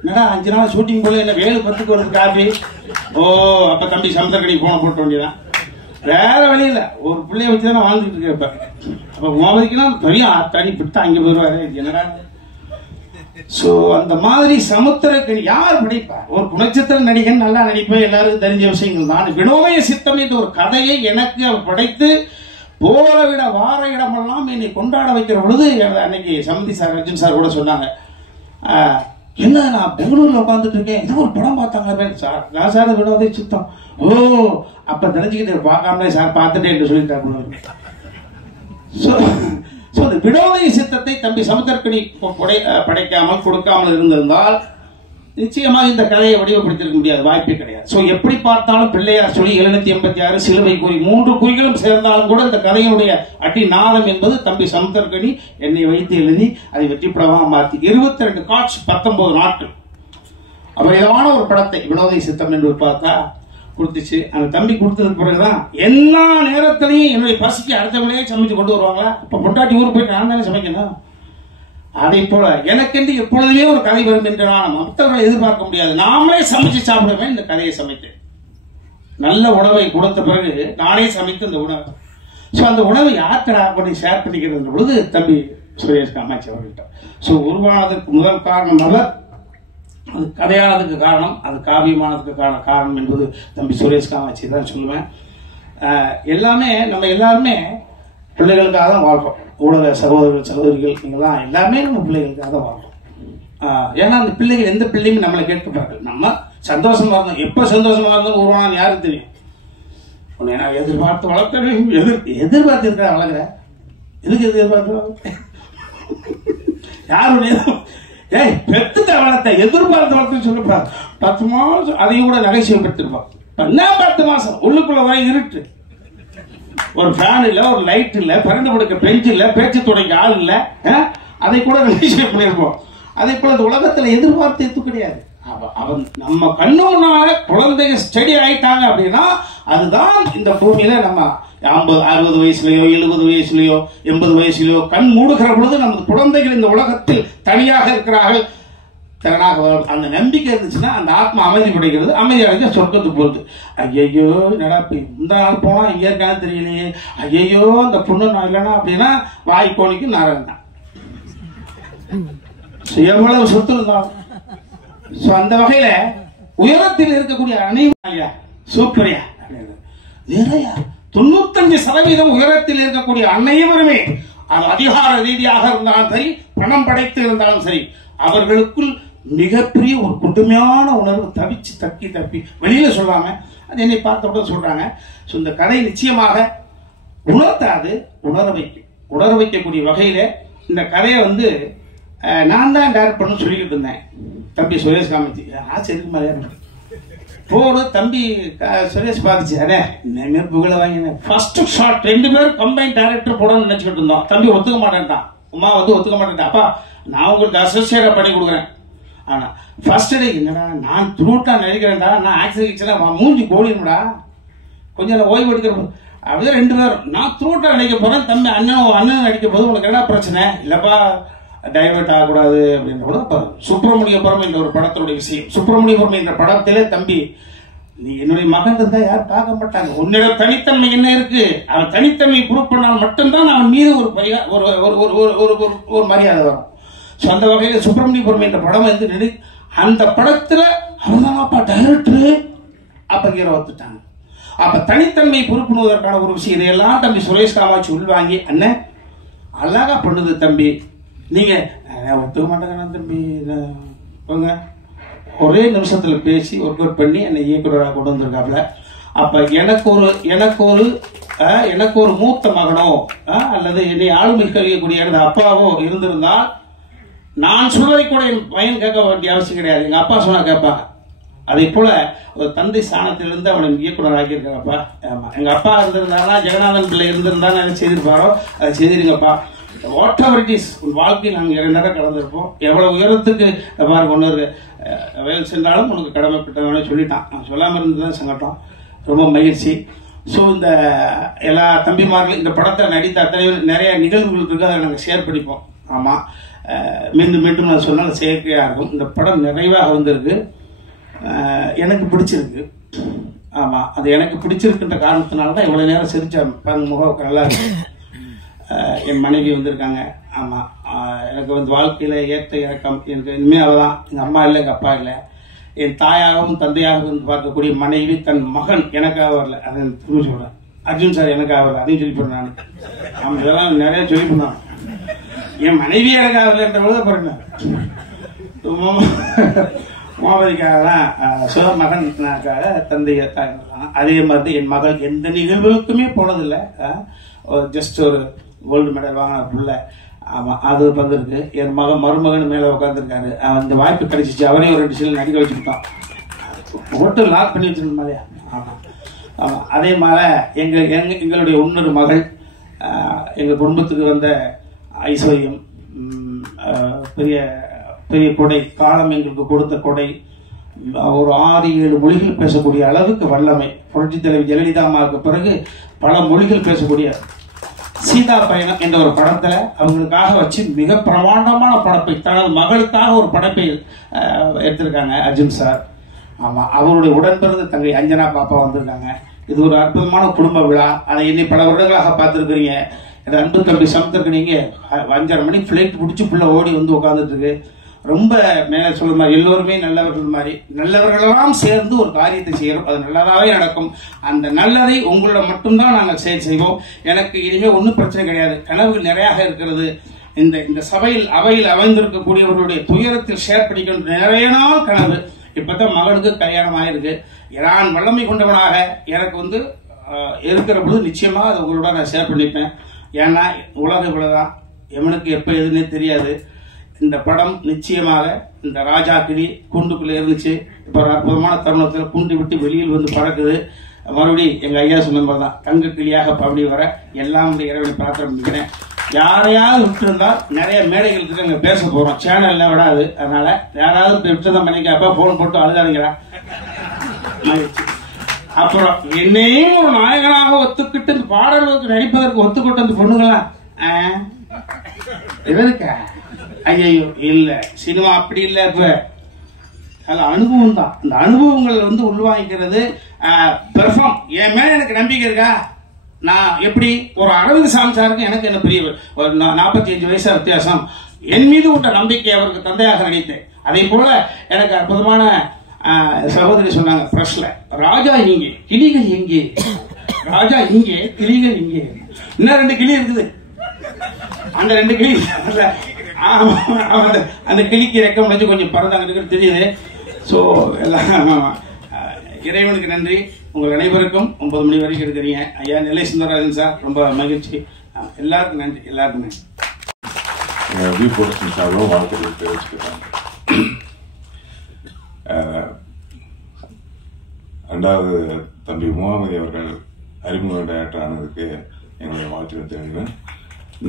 என்னடா 5 நாள் ஷூட்டிங் போல என்ன 7:10 வருது காபி? ஓ, அப்ப தம்பி சமுத்திரக்கனிக்கு போன போட்ட வேண்டியதான். வேற வழியில ஒரு பிள்ளைய வச்சுதான் வாழ்ந்துட்டு இருக்கேன். அப்ப உமாவதிக்குன்னா பெரிய தனி பிட்டா அங்க போயிருவாரு. என்னடா ஸோ அந்த மாதிரி சமுத்திரக்கணி யார் படிப்பா? ஒரு குணச்சித்திர நடிகன் நல்லா நடிப்பேன், எல்லாருக்கும் தெரிஞ்ச விஷயங்கள் தான். வினோதய சித்தம் என்ற ஒரு கதையை எனக்கு அவர் படைத்து போற விட வார இடமெல்லாம் என்னை கொண்டாட வைக்கிற பொழுது அன்னைக்கு சமந்தி சார், அர்ஜுன் சார் கூட சொன்னாங்க, என்ன நான் பெங்களூர்ல உட்காந்துட்டு இருக்கேன், ஏதோ ஒரு படம் பார்த்தாங்களே சார். நான் சார் வினோதய சித்தம், ஓ அப்ப தெரிஞ்சுக்கிட்டு பார்க்காமலே சார் பார்த்துட்டேன் என்று சொல்லிட்டாங்க. ஸோ இந்த வினோதய சித்தத்தை தம்பி சமுத்திரக்கணி படைக்காமல் கொடுக்காமல் இருந்திருந்தால் நிச்சயமாக இந்த கதையை வடிவப்படுத்திருக்க முடியாது, வாய்ப்பே கிடையாது. ஸோ எப்படி பார்த்தாலும் பிள்ளையார் சொல்லி 786 சிலுவை குறி 3 குறிகளும் சேர்ந்தாலும் கூட இந்த கதையினுடைய அடி நாதம் என்பது தம்பி சமுத்திரக்கணி என்னை வைத்து எழுதி அதை வெற்றிப்படமாக மாற்றி 22 காட்சி 19 நாட்கள் அபரிதமான ஒரு படத்தை வினோதய சித்தம் என்று பார்த்தா கொடுத்துச்சு. அந்த தம்பி கொடுத்ததுக்கு பிறகுதான் எல்லா நேரத்திலையும் என்னுடைய பசிக்கு அடுத்தவங்களே சமைச்சு கொண்டு வருவாங்களா? இப்ப பொட்டாட்டி ஊருக்கு போயிட்டு நான் தானே சமைக்கணும். அதே போல எனக்கென்று எப்பொழுதுமே ஒரு கதை வரும் என்று நான் மற்றவர்களை எதிர்பார்க்க முடியாது. நாமளே சமைச்சு சாப்பிடுவேன். இந்த கதையை சமைத்தேன். நல்ல உணவை கொடுத்த பிறகு நானே சமைத்து இந்த உணவு. ஸோ அந்த உணவை யார்கிட்ட பண்ணி ஷேர் பண்ணிக்கிறது பொழுது தம்பி சுரேஷ் காமாட்சி அவர்கிட்ட. ஸோ உருவானதற்கு முதல் காரணம் அவர், அது கதையானதுக்கு காரணம், அது காவியமானதுக்கு காரணம் என்பது தம்பி சுரேஷ் காமாட்சி தான் சொல்லுவேன். எல்லாமே நம்ம எல்லாருமே பிள்ளைகளுக்காக தான் வாழ்றோம். ஊடக சகோதரர்கள் சகோதரிகள் நீங்கள்லாம் எல்லாமே நம்ம பிள்ளைகளுக்காக தான் வாழ்றோம். ஏன்னா அந்த பிள்ளைகள் எந்த பிள்ளையுமே நம்மளை கேட்கப்பார்கள். நம்ம சந்தோஷமா இருந்தோம், எப்போ சந்தோஷமா இருந்தாலும் உருவானு யாருக்கு தெரியும்? உன்னை நான் எதிர்பார்த்து வளர்க்கணும், எதிர்பார்த்து இருக்கிற வளர்க்குற எதுக்கு எதிர்பார்த்து யாருடைய ஏய் பெத்துட்ட வளர்த்த எதிர்பார்த்த வளர்த்து சொல்லப்பா 10 மாசம் அதையும் கூட நகைச்சுவைப்படுத்திருப்பான். என்ன 10 மாசம் உள்ளுக்குள்ள வரை இருட்டு, ஒரு ஃபேன் இல்ல, ஒரு லைட் இல்ல, பறந்து கொடுக்க பெஞ்ச் இல்ல, பேச்சு துணைக்கு ஆள் இல்ல, அதை கூட நகைச்சுவை பண்ணியிருப்போம். அதே போல இந்த உலகத்துல எதிர்பார்த்து எது கிடையாது. அவன் நம்ம கண்ணு முன்னால குழந்தைங்க ஸ்டடி ஆயிட்டாங்க அப்படின்னா அதுதான் இந்த பூமியில நம்ம 50 60 வயசுலயோ 70 வயசுலயோ 80 வயசுலயோ கண் மூடுகிற பொழுது நமது குழந்தைகள் இந்த உலகத்தில் தனியாக இருக்கிறார்கள், திறனாக அந்த நம்பிக்கை இருந்துச்சுன்னா அந்த ஆத்மா அமைதி படைக்கிறது. அமைதி அடைஞ்ச சொர்க்கத்துக்கு போகுது. ஐயையோ என்னடா இந்த நாள் போனா இங்க இருக்கான்னு தெரியலையே, ஐயையோ அந்த பொண்ணு நான் இல்லைன்னா அப்படின்னா வாய் கோணிக்கு நாரகம் தான். எவ்வளவு சொத்து இருந்தாலும் அந்த வகையில உயரத்தில் இருக்கக்கூடிய அனைவரையா சூப்பரியா 95% உயரத்தில் இருக்கக்கூடிய அனைவருமே அது அதிகார ரீதியாக இருந்தாலும் சரி, பணம் படைத்து இருந்தாலும் சரி, அவர்களுக்குள் மிகப்பெரிய ஒரு கொடுமையான உணர்வு தவிச்சு தப்பி வெளியில சொல்லாம அது என்னை பார்த்தவுடன் சொல்றாங்க. இந்த கதை நிச்சயமாக உணர்த்தாது, உணர வைக்கக்கூடிய வகையில இந்த கதையை நான் தான் டைரக்ட் பண்ண சொல்லிக்கிட்டு இருந்தேன். தம்பி சுரேஷ் காமிச்சு ஆசை இருக்கு மாதிரி போடு தம்பி சுரேஷ் பாதிச்சு அதே புகழ வாங்கினேன். ஃபர்ஸ்ட் ஷாட் 2 பேரும் கம்பைன் டைரக்டர் போடணும்னு நினைச்சுக்கிட்டு இருந்தோம். தம்பி ஒத்துக்க மாட்டேன்ட்டான், உமா ஒத்துக்க மாட்டேன்ட்டான். அப்பா நான் உங்களுக்கு அசோசியேட்டா பண்ணி கொடுக்குறேன். ஆனா ஃபர்ஸ்ட் டே என்னடா நான் த்ரூட்டா நடிக்கிறேன்டா, நான் ஆக்சிடென்ட் மூஞ்சி கோடிடும்டா, கொஞ்சம் ஓய்வு எடுக்கிற அப்படியே 2 பேரும் நான் த்ரூட்டா நடிக்க போறேன். தம்பி அண்ணன் நடிக்க போது உனக்கு என்ன பிரச்சனை இல்லப்பா, டைவர்ட் ஆகக்கூடாது அப்படின்ற சுப்பிரமணியபுரம் என்ற ஒரு படத்தினுடைய விஷயம். சுப்பிரமணியபுரம் என்ற படத்திலே தம்பி நீ என்னுடைய மகன் இருந்தா யாரும் பார்க்க மாட்டாங்க, உன்னிடம் தனித்தன்மை என்ன இருக்கு, அவன் தனித்தன்மை ப்ரூவ் பண்ணால் மட்டும்தான் அவன் மீது ஒரு மரியாதை வரும். அந்த வகையில் சுப்பிரமணியபுரம் என்ற படம் அந்த படத்துல அவன்தான்ப்பா டைரக்டர், அப்ப ஹீரோ வந்துட்டாங்க. அப்ப தனித்தன்மை பொறுப்புணுவதற்கான ஒரு விஷயம் இதையெல்லாம் தம்பி சுரேஷ் காமாட்சி உள்வாங்கி அண்ணன் அழகா பண்ணுது தம்பி, நீங்க ஒத்துக்க மாட்டேங்க தம்பி போங்க, ஒரே நிமிஷத்துல பேசி ஒர்க் அவுட் பண்ணி என்னை இயக்குநராக கொண்டு வந்திருக்காப்ல. அப்ப எனக்கு ஒரு மூத்த மகனோ அல்லது என்னை ஆளுமை கழியக்கூடிய எனது அப்பாவோ இருந்திருந்தால் நான் சொல்வதை கூட என் பையன் கேட்க வேண்டிய அவசியம் கிடையாது, எங்க அப்பா சொன்னா கேட்பாங்க. அதே போல ஒரு தந்தை ஸ்தானத்திலிருந்து அவனை இயக்குனர் ஆக்கியிருக்காங்கப்பா. ஆமா, எங்க அப்பா இருந்திருந்தாருன்னா ஜெகநாதன் பிள்ளை இருந்திருந்தாலும் அதை செய்திருப்பாரோ அதை செய்திருங்கப்பா. வாட் எவர் இட் இஸ், உன் வாழ்க்கையில் நாங்கள் 2 நேரம் கடந்திருப்போம். எவ்வளவு உயரத்துக்கு கொண்டு வயல் சென்றாலும் உனக்கு கடமைப்பட்டவனே சொல்லிட்டான். நான் சொல்லாமல் இருந்ததுதான் சங்கட்டம், ரொம்ப மகிழ்ச்சி. ஸோ இந்த எல்லா தம்பிமார்கள் இந்த படத்தை நடித்த அத்தனை நிறைய நிகழ்வுகள் இருக்கு, அதை நாங்கள் ஷேர் பண்ணிப்போம். ஆமாம், மீண்டும் நான் சொன்னால் செயற்கையாக இருக்கும். இந்த படம் நிறைவாக வந்திருக்கு, எனக்கு பிடிச்சிருக்கு. ஆமாம், அது எனக்கு பிடிச்சிருக்குன்ற காரணத்தினால தான் இவ்வளோ நேரம் சிரிச்ச முகம் நல்லா இருக்கு. என் மனைவி வந்திருக்காங்க. ஆமாம், எனக்கு வந்து வாழ்க்கையில் ஏற்ற இறக்கம் எனக்கு இனிமேல் அவள் தான். எங்கள் அம்மா இல்லை, எங்கள் அப்பா இல்லை. என் தாயாகவும் தந்தையாகவும் இருந்து பார்க்கக்கூடிய மனைவி தன் மகன் எனக்காக வரல. அதை திரும்ப சொல்கிறேன். அர்ஜுன் சார் எனக்காக வரல, அதையும் சொல்லி போடுறேன் நான். ஆமாம், இதெல்லாம் நிறைய சொல்லி போனாங்க. என் மனைவி எனக்காக வரலன்ற பொழுது பாருங்க, மோபதிக்காக தான் மகனுக்காக தந்தையை தாங்க. அதே மாதிரி என் மகள் எந்த நிகழ்வுக்குமே போனதில்லை. ஜஸ்ட் ஒரு கோல்டு மெடல் வாங்கின பிள்ளை. ஆமாம், அது வந்திருக்கு. என் மருமகன் மேலே உட்காந்துருக்காரு. அந்த வாய்ப்பு கிடைச்சிச்சு. அவரையும் ஒரு 2 சீல் நடிக்க வச்சுக்கிட்டோம். ஹோட்டல் லாக் பண்ணி வச்சிருந்த மாதிரியா. ஆமாம் ஆமாம். அதே மாதிரி எங்களுடைய இன்னொரு மகள் எங்கள் குடும்பத்துக்கு வந்த ஐஸ்வர்யம், பெரிய பெரிய கொடை, காலம் எங்களுக்கு கொடுத்த கொடை. ஒரு 6-7 மொழிகள் பேசக்கூடிய அளவுக்கு வல்லமை. புரட்சி தலைவி ஜெயலலிதா அம்மாவுக்கு பிறகு பல மொழிகள் பேசக்கூடிய சீதா பயணம் என்ற ஒரு படத்துல அவங்களுக்காக வச்சு மிக பிரமாண்டமான படைப்பை, தனது மகளுக்காக ஒரு படைப்பை எடுத்திருக்காங்க அர்ஜுன் சார். ஆமா, அவருடைய உடன்பிறந்த தங்கை அஞ்சனா பாப்பா வந்திருக்காங்க. இது ஒரு அற்புதமான குடும்ப விழா. அதை இன்னை பல வருடங்களாக பார்த்துருக்கிறீங்க. என் அன்பு தம்பி சமுத்திரக்கு நீங்க 5:30 மணிக்கு ஃபிளைட் பிடிச்சி புள்ள ஓடி வந்து உட்காந்துட்டு இருக்கு. ரொம்ப மேலே சொல்ல மாதிரி எல்லோருமே நல்லவர்கள் மாதிரி, நல்லவர்களெல்லாம் சேர்ந்து ஒரு காரியத்தை செய்யறோம். அது நல்லதாவே நடக்கும். அந்த நல்லதை உங்களோட மட்டும்தான் நாங்கள் செயல் செய்வோம். எனக்கு இனிமேல் ஒன்றும் பிரச்சனை கிடையாது. கனவுகள் நிறையாக இருக்கிறது. இந்த அவையில் அமைந்திருக்கக்கூடியவர்களுடைய துயரத்தில் ஷேர் பண்ணிக்கணும். நிறைய நாள் கனவு. இப்பதான் மகனுக்கு கல்யாணம் ஆயிருக்கு. நான் வல்லமை கொண்டவனாக எனக்கு வந்து இருக்கிற பொழுது நிச்சயமா அதை உங்களோட நான் ஷேர் பண்ணிப்பேன். ஏன்னா உலக இவ்வளவுதான், எவனுக்கு எப்ப எதுன்னே தெரியாது. இந்த படம் நிச்சயமாக இந்த ராஜா கிளி கூண்டுக்குள்ள இருந்துச்சு. இப்ப ஒரு அற்புதமான தருணத்தில் கூண்டு விட்டு வெளியில் வந்து பறக்குது. மறுபடியும் எங்க ஐயா சொன்ன மாதிரி தான் தங்க கிளியாக பபடி வர எல்லாம் இறைவனை பிரார்த்தனை பண்ணிக்கிறேன். யாரையாவது விட்டுருந்தா நிறைய மேடைகளுக்கு அங்க பேச போறோம். சேனல் விடாது. அதனால யாராவது விட்டுதான் பண்ணிக்க. அப்ப போன் போட்டு அழுதாதீங்களா. அப்புறம் என்னையும் ஒரு நாயகனாக ஒத்துக்கிட்டு இந்த பாடல்களுக்கு நடிப்பதற்கு ஒத்துக்கிட்டு அந்த பொண்ணுங்களா எதற்கா? ஐயோ இல்ல, சினிமா அப்படி இல்ல. இப்ப அனுபவம் தான். இந்த அனுபவங்கள் வந்து உள்வாங்கிக்கிறது. பெர்ஃபார்ம் என் மேல எனக்கு நம்பிக்கை இருக்கா? நான் எப்படி ஒரு அரவிந்த் சாமி சாருக்கு எனக்கு என்ன பெரிய ஒரு 45 வயசா வித்தியாசம். என் மீது உள்ள நம்பிக்கை அவருக்கு தந்தையாக நினைத்தேன். அதே போல எனக்கு அற்புதமான சகோதரி சொன்னாங்க பிரஸ்ல, ராஜா இங்கே கிளிகள் எங்கே, ராஜா இங்கே கிளிகள் இங்கே. இன்னும் 2 கிளி இருக்குது. அந்த 2 கிளி அந்த கிளிக்கு ரெக்கம் வச்சு கொஞ்சம் பறந்தாங்க தெரியுது. ஸோ எல்லாம் இறைவனுக்கு நன்றி. உங்கள் அனைவருக்கும் 9 மணி வரைக்கும் இருக்கிறீங்க. ஐயா நிலை சுந்தரராஜன் சார் ரொம்ப மகிழ்ச்சி. எல்லாருக்கும் நன்றி. எல்லாருக்கும் நன்றி. வாழ்க்கையில் தெரிவிச்சுக்கிறேன். 2வது தம்பி முகமதி அவர்கள் அறிமுக டைரக்டர் ஆனதுக்கு என்னுடைய வாழ்த்துக்கள் தெரிவிக்கிறேன்.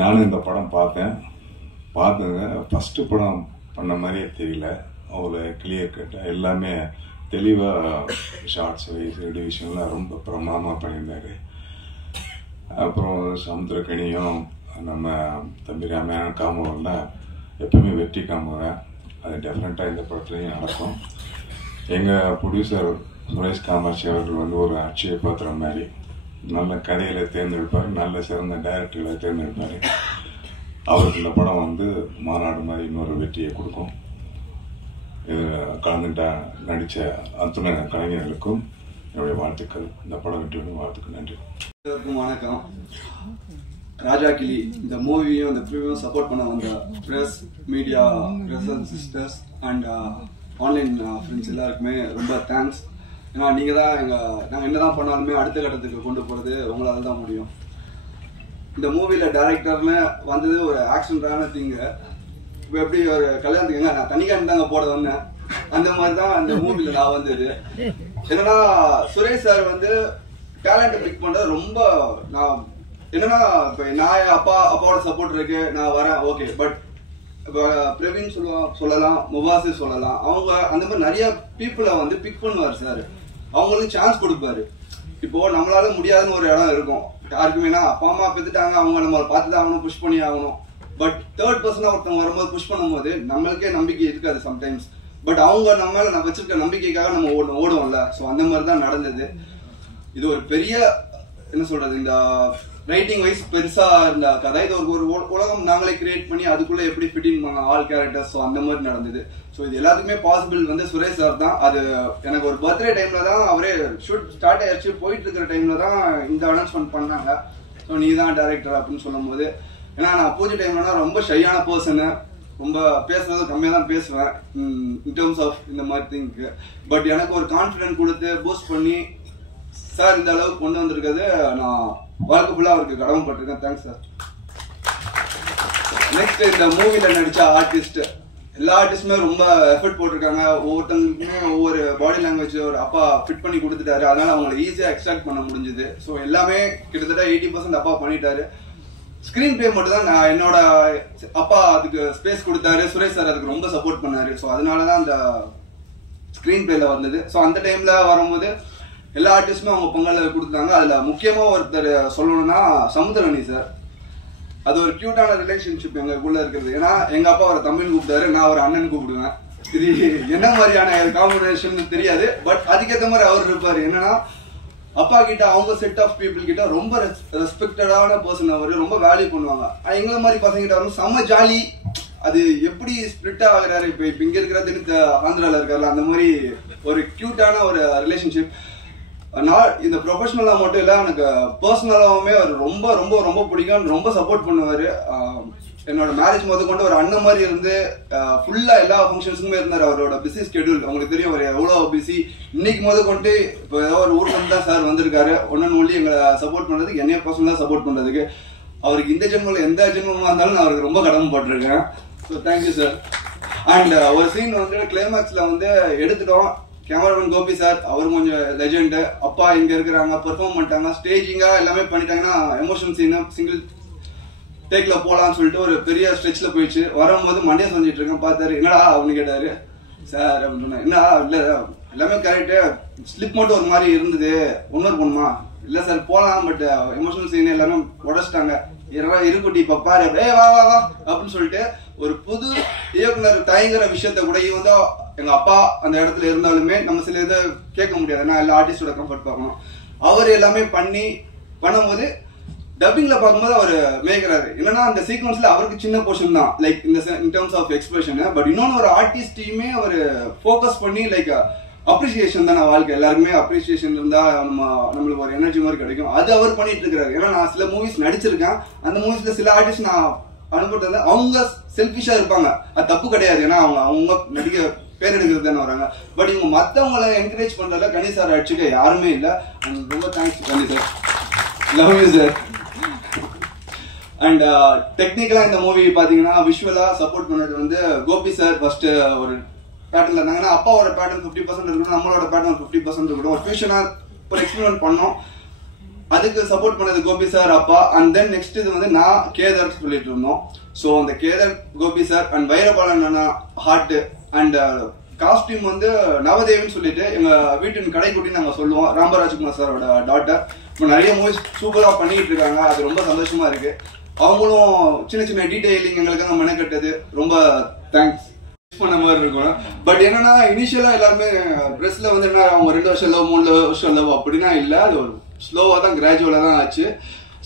நானும் இந்த படம் பார்த்தேங்க. ஃபர்ஸ்ட் படம் பண்ண மாதிரியே தெரியல. அவ்வளோ கிளியர் கட்ட எல்லாமே தெளிவாக ஷார்ட்ஸ் வைஸ் டிவிஷன்லாம் ரொம்ப பிரமாதமாக பண்ணியிருந்தாரு. அப்புறம் சமுத்திரக்கனியும் நம்ம தம்பி ராமையான காமோலாம் எப்பவுமே வெற்றி காமுங்க. அது டெஃபினட்டாக இந்த படத்துலையும் நடக்கும். எங்கள் ப்ரொடியூசர் சுரேஷ் காமாட்சி அவர்கள் வந்து ஒரு அட்சய பாத்திரம் மாதிரி நல்ல கதைகளை தேர்ந்தெடுப்பார், நல்ல சிறந்த டைரக்டர்களை தேர்ந்தெடுப்பார். அவருக்கு இந்த படம் வந்து மாநாடு மாதிரி இன்னொரு வெற்றியை கொடுக்கும். கலந்துட்டா நடித்த அத்துணை கலைஞர்களுக்கும் என்னுடைய வாழ்த்துக்கள். இந்த படம் வெற்றி வாழ்த்துக்கள். நன்றி. வணக்கம். ராஜா கிளி இந்த மூவியும் இந்த ப்ரீவியும் சப்போர்ட் பண்ண வந்த press, media, press and sisters and online friends எல்லாருக்குமே ரொம்ப தேங்க்ஸ். ஏன்னா நீங்கள் தான் நாங்கள் என்னதான் பண்ணாலுமே அடுத்த கட்டத்துக்கு கொண்டு போகிறது உங்களால் தான் முடியும். இந்த மூவியில் டைரக்டர்னு வந்தது ஒரு ஆக்ஷன்டான திங்கு. இப்போ எப்படி ஒரு கல்யாணத்துக்கு நான் தனிக்காண்டி தாங்க போட வந்தேன், அந்த மாதிரி தான் அந்த மூவியில் நான் வந்தது. என்னன்னா சுரேஷ் சார் வந்து டேலண்ட் பிக் பண்ணுறது ரொம்ப நான் என்னன்னா இப்போ நான் அப்பாவோட சப்போர்ட் இருக்கு, நான் வரேன் ஓகே. பட் இப்போ பிரவீன் சொல்லலாம், முபாசி சொல்லலாம், அவங்க அந்த மாதிரி நிறைய பீப்புளை வந்து பிக் பண்ணுவார் சார். அவங்களுக்கு சான்ஸ் கொடுப்பாரு. இப்போ நம்மளால முடியாதுன்னு ஒரு இடம் இருக்கும் யாருக்குமேனா. அப்பா அம்மா பெற்றுட்டாங்க, அவங்க நம்மளை பார்த்து தான் ஆகணும், புஷ் பண்ணி ஆகணும். பட் தேர்ட் பர்சனா ஒருத்தவங்க வரும்போது புஷ் பண்ணும்போது நம்மளுக்கே நம்பிக்கை இருக்காது சம்டைம்ஸ். பட் அவங்க நம்ம மேல நான் வச்சிருக்க நம்பிக்கைக்காக நம்ம ஓடுவோம்ல. ஸோ அந்த மாதிரி தான் நடந்தது. இது ஒரு பெரிய என்ன சொல்றது, இந்த ரைட்டிங் வைஸ் பெருசா இருந்த கதை. இது ஒரு உலகம் நாங்களே கிரியேட் பண்ணி அதுக்குள்ள எப்படி ஃபிட்டிங் பண்ண ஆல் கேரக்டர்ஸ், ஸோ அந்த மாதிரி நடந்தது. ஸோ இது எல்லாத்துக்குமே பாசிபிள் வந்து சுரேஷ் சார் தான். அது எனக்கு ஒரு பர்த்டே டைம்ல தான் அவரே ஷூட் ஸ்டார்ட் ஆயிடுச்சு, போயிட்டு இருக்கிற டைம்ல தான் இந்த அனௌன்ஸ்மெண்ட் பண்ணாங்க. ஸோ நீ தான் டைரக்டர் அப்படின்னு சொல்லும் போது, ஏன்னா நான் பூஜை டைம்லனா ரொம்ப ஷையான பர்சனு, ரொம்ப பேசுறது கம்மியாக தான் பேசுவேன் இன் டேர்ம்ஸ் ஆஃப் இந்த மாதிரி திங்க்கு. பட் எனக்கு ஒரு கான்ஃபிடென்ட் கொடுத்து பூஸ்ட் பண்ணி சார் இந்த அளவுக்கு கொண்டு வந்திருக்கிறது நான் வாழ்க்கை ஃபுல்லாக அவருக்கு கடமைப்பட்டிருக்கேன். Thanks sir. நெக்ஸ்ட் இந்த மூவில நடிச்ச ஆர்டிஸ்ட், எல்லா ஆர்டிஸ்டுமே ரொம்ப எஃபர்ட் போட்டிருக்காங்க. ஒவ்வொருத்தங்களுக்குமே ஒவ்வொரு பாடி லாங்குவேஜ் ஒரு அப்பா ஃபிட் பண்ணி கொடுத்துட்டாரு, அதனால அவங்களை ஈஸியா எக்ஸ்ட்ராக்ட் பண்ண முடிஞ்சுது. ஸோ எல்லாமே கிட்டத்தட்ட 80% அப்பா பண்ணிட்டாரு. ஸ்கிரீன் பிளே மட்டும் தான் நான் என்னோட அப்பா அதுக்கு ஸ்பேஸ் கொடுத்தாரு, சுரேஷ் சார் அதுக்கு ரொம்ப சப்போர்ட் பண்ணாரு. ஸோ அதனாலதான் அந்த ஸ்கிரீன் பிளேல வந்தது. ஸோ அந்த டைம்ல வரும்போது எல்லா ஆர்டிஸ்டுமே அவங்க பங்காளி கொடுத்தாங்க. அதுல முக்கியமா ஒருத்தர் சொல்லணும்னா சமுத்திரனி சார். அது ஒரு கியூட்டான ரிலேஷன்ஷிப் எங்களுக்குள்ள இருக்கிறது. ஏன்னா எங்க அப்பா அவரை தம்பின்னு கூப்பிட்டாரு, நான் அவர் அண்ணன் கூப்பிடுவேன். இது என்ன மாதிரியான காம்பினேஷன் தெரியாது, பட் அதுக்கேற்ற மாதிரி அவர் இருப்பாரு. என்னன்னா அப்பா கிட்ட அவங்க செட் ஆஃப் பீப்புள் கிட்ட ரொம்ப ரெஸ்பெக்டடான பர்சன், அவரு ரொம்ப வேல்யூ பண்ணுவாங்க. எங்களை மாதிரி பசங்க கிட்ட வந்து செம்ம ஜாலி. அது எப்படி ஸ்பிளிட் ஆகுறாரு, இப்ப இங்க இருக்கிறது ஆந்திரால இருக்காரு, அந்த மாதிரி ஒரு கியூட்டான ஒரு ரிலேஷன்ஷிப். நான் இந்த ப்ரொஃபஷனலா மட்டும் இல்ல, எனக்கு பர்சனலாவுமே அவர் ரொம்ப ரொம்ப ரொம்ப பிடிக்கும், ரொம்ப சப்போர்ட் பண்ணுவாரு. என்னோட மேரேஜ் முத கொண்டு ஒரு அண்ணன் மாதிரி இருந்து ஃபுல்லா எல்லா ஃபங்க்ஷன்ஸுமே இருந்தார். அவரோட பிஸி ஸ்கெடியூல் உங்களுக்கு தெரியும், அவர் எவ்வளவு பிஸி. இன்னைக்கு முத கொண்டு இப்போ ஏதோ ஒரு ஊர்ல இருந்து தான் சார் வந்திருக்காரு, ஒன்னு ஒன்லி எங்களை சப்போர்ட் பண்றதுக்கு, என்னைய பர்சனலா சப்போர்ட் பண்றதுக்கு. அவருக்கு இந்த ஜென்மல எந்த ஜென்மமா இருந்தாலும் நான் அவருக்கு ரொம்ப கடமைப்பட்டிருக்கேன். So thank you sir. அண்ட் ஒரு சீன் வந்து கிளைமேக்ஸ்ல வந்து எடுத்துட்டோம். கேமராமேன் கோபி சார், அவரு கொஞ்சம் லெஜெண்ட். அப்பா இங்க இருக்கிறாங்க, பெர்ஃபார்ம் பண்ணிட்டாங்க, ஸ்டேஜிங்கா எல்லாமே பண்ணிட்டாங்கன்னா எமோஷன் சீன் சிங்கிள் டேக்ல போலான்னு சொல்லிட்டு ஒரு பெரிய ஸ்ட்ரெச்ல போயிடுச்சு. வரும்போது மண்டியா செஞ்சிட்டு இருக்கேன், பார்த்தாரு, என்னடா அப்படின்னு கேட்டாரு. சார் அப்படின்னு சொன்னேன். என்ன இல்ல எல்லாமே கரெக்டு, ஸ்லிப் மட்டும் ஒரு மாதிரி இருந்தது, ஒன்னொரு பொண்ணுமா இல்ல சார் போலாம், பட் எமோஷனல் சீன் எல்லாமே உடச்சிட்டாங்க, இருக்குட்டி இப்ப பாரு வா வா வா அப்படின்னு சொல்லிட்டு ஒரு புது இயக்குனர் தயங்குற விஷயத்த கூட வந்து எங்க அப்பா அந்த இடத்துல இருந்தாலுமே நம்ம சில இதை கேட்க முடியாது, ஏன்னா எல்லா ஆர்டிஸ்டோட கம்ஃபர்ட் பார்க்கணும். அவர் எல்லாமே பண்ணும்போது டப்பிங்ல பார்க்கும்போது அவர் மேய்க்கிறாரு. என்னன்னா அந்த சீக்வன்ஸ்ல அவருக்கு சின்ன போர்ஷன் தான், like in terms of expression. But இன்னொன்னு ஒரு ஆர்டிஸ்டையுமே அவர் ஃபோக்கஸ் பண்ணி லைக் அப்ரிசியேஷன் தான் வாழ்க்கை, எல்லாருக்குமே அப்ரிசியேஷன் இருந்தா நம்மளுக்கு ஒரு எனர்ஜி மாதிரி கிடைக்கும். அது அவர் பண்ணிட்டு இருக்காரு. ஏன்னா நான் சில மூவிஸ் நடிச்சிருக்கேன், அந்த மூவிஸ்ல சில ஆர்டிஸ்ட் நான் அனுப்பிட்டு அவங்க செல்ஃபிஷா இருப்பாங்க, அது தப்பு கிடையாது, ஏன்னா அவங்க நடிக்க பேர் எடுக்கிறது தானே வராங்க. பட் இவங்க மத்தவங்களை என்கரேஜ் பண்றதுல கணி சார் அடிச்சுக்க யாருமே இல்ல. ரொம்ப thanks Kani sir, love you sir. And டெக்னிக்கலா இந்த மூவி பாத்தீங்கன்னா விஷுவலா சப்போர்ட் பண்ணது வந்து கோபி சார். ஃபர்ஸ்ட் ஒரு பேட்டர்ல இருந்தாங்கன்னா அப்பாவோட பேட்டர்ன் 50% இருக்கணும், நம்மளோட பேட்டர்ன் 50% இருக்கணும், ஒரு ஃபியூஷனா ஒரு எக்ஸ்பெரிமெண்ட் பண்ணோம். அதுக்கு சப்போர்ட் பண்ணது கோபி சார், அப்பா. அண்ட் தென் நெக்ஸ்ட் இது வந்து நான் கேதர் சொல்லிட்டு இருந்தோம். ஸோ அந்த கேதர் கோபி சார் அண்ட் வைரபாலன் அண்ணா ஹார்ட். அண்ட் காஸ்டியூம் வந்து நவதேவின்னு சொல்லிட்டு எங்க வீட்டின் கடைக்குட்டி நாங்க சொல்லுவோம், ராமராஜ்குமார் சாரோட டாட்டர். இப்போ நிறைய மூவிஸ் சூப்பரா பண்ணிட்டு இருக்காங்க, அது ரொம்ப சந்தோஷமா இருக்கு. அவங்களும் சின்ன சின்ன டீடைலிங் எங்களுக்காக மெனக்கட்டது, ரொம்ப தேங்க்ஸ் பண்ண மாதிரி இருக்கும். பட் என்னன்னா இனிஷியலா எல்லாருமே ட்ரெஸ்ல வந்து என்ன அவங்க 2 வருஷம் லவ் 3 வருஷம் லவ் அப்படின்னா இல்ல, அது ஒரு ஸ்லோவா தான் கிராஜுவலா தான் ஆச்சு.